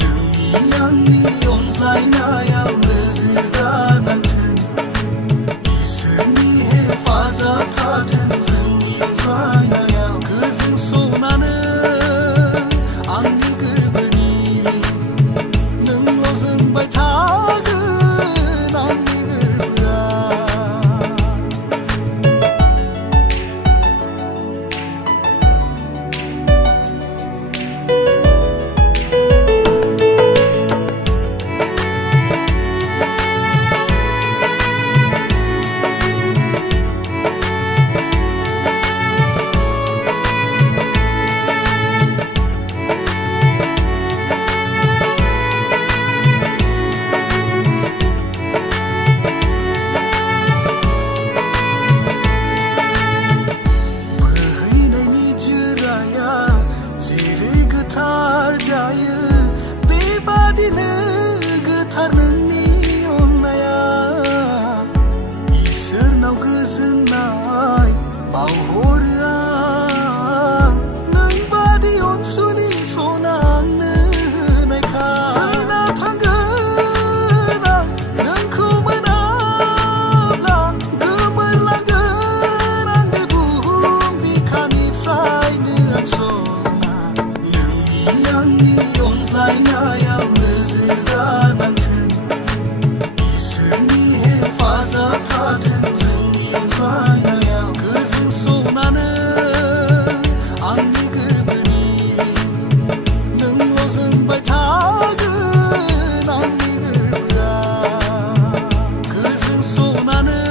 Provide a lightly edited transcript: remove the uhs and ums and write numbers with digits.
नोंनि आंनि अनज्लायनायाव नोजोरा नांथों इसोरनि हेफाजाब थाथों जोंनि अनज्लायनायाव गोजों सनानो आंनि गोरबोनि नोंल' जोंबाय थागोन आंनि गोरबोआ जेरै गोथार जायो बेबादिनो गोथार नोंनि अननाया इसोरनाव गोजोननाय बावहरो आं नोंबादि अनसुलि सना आंनो होनायखाय थैना थांगोन आं नोंखौ मोनाब्ला गोमोरलांगोन आं बे बुहुम बिखानिफ्रायनो आंनि अनज्लायनायाव नोजोरा नांथों इसोरनि हेफाजाब थाथों जोंनि अनज्लायनायाव गोजों सनानो आंनि गोरबोनि नोंल' जोंबाय थागोन आंनि गोरबोआ गोजों सनानो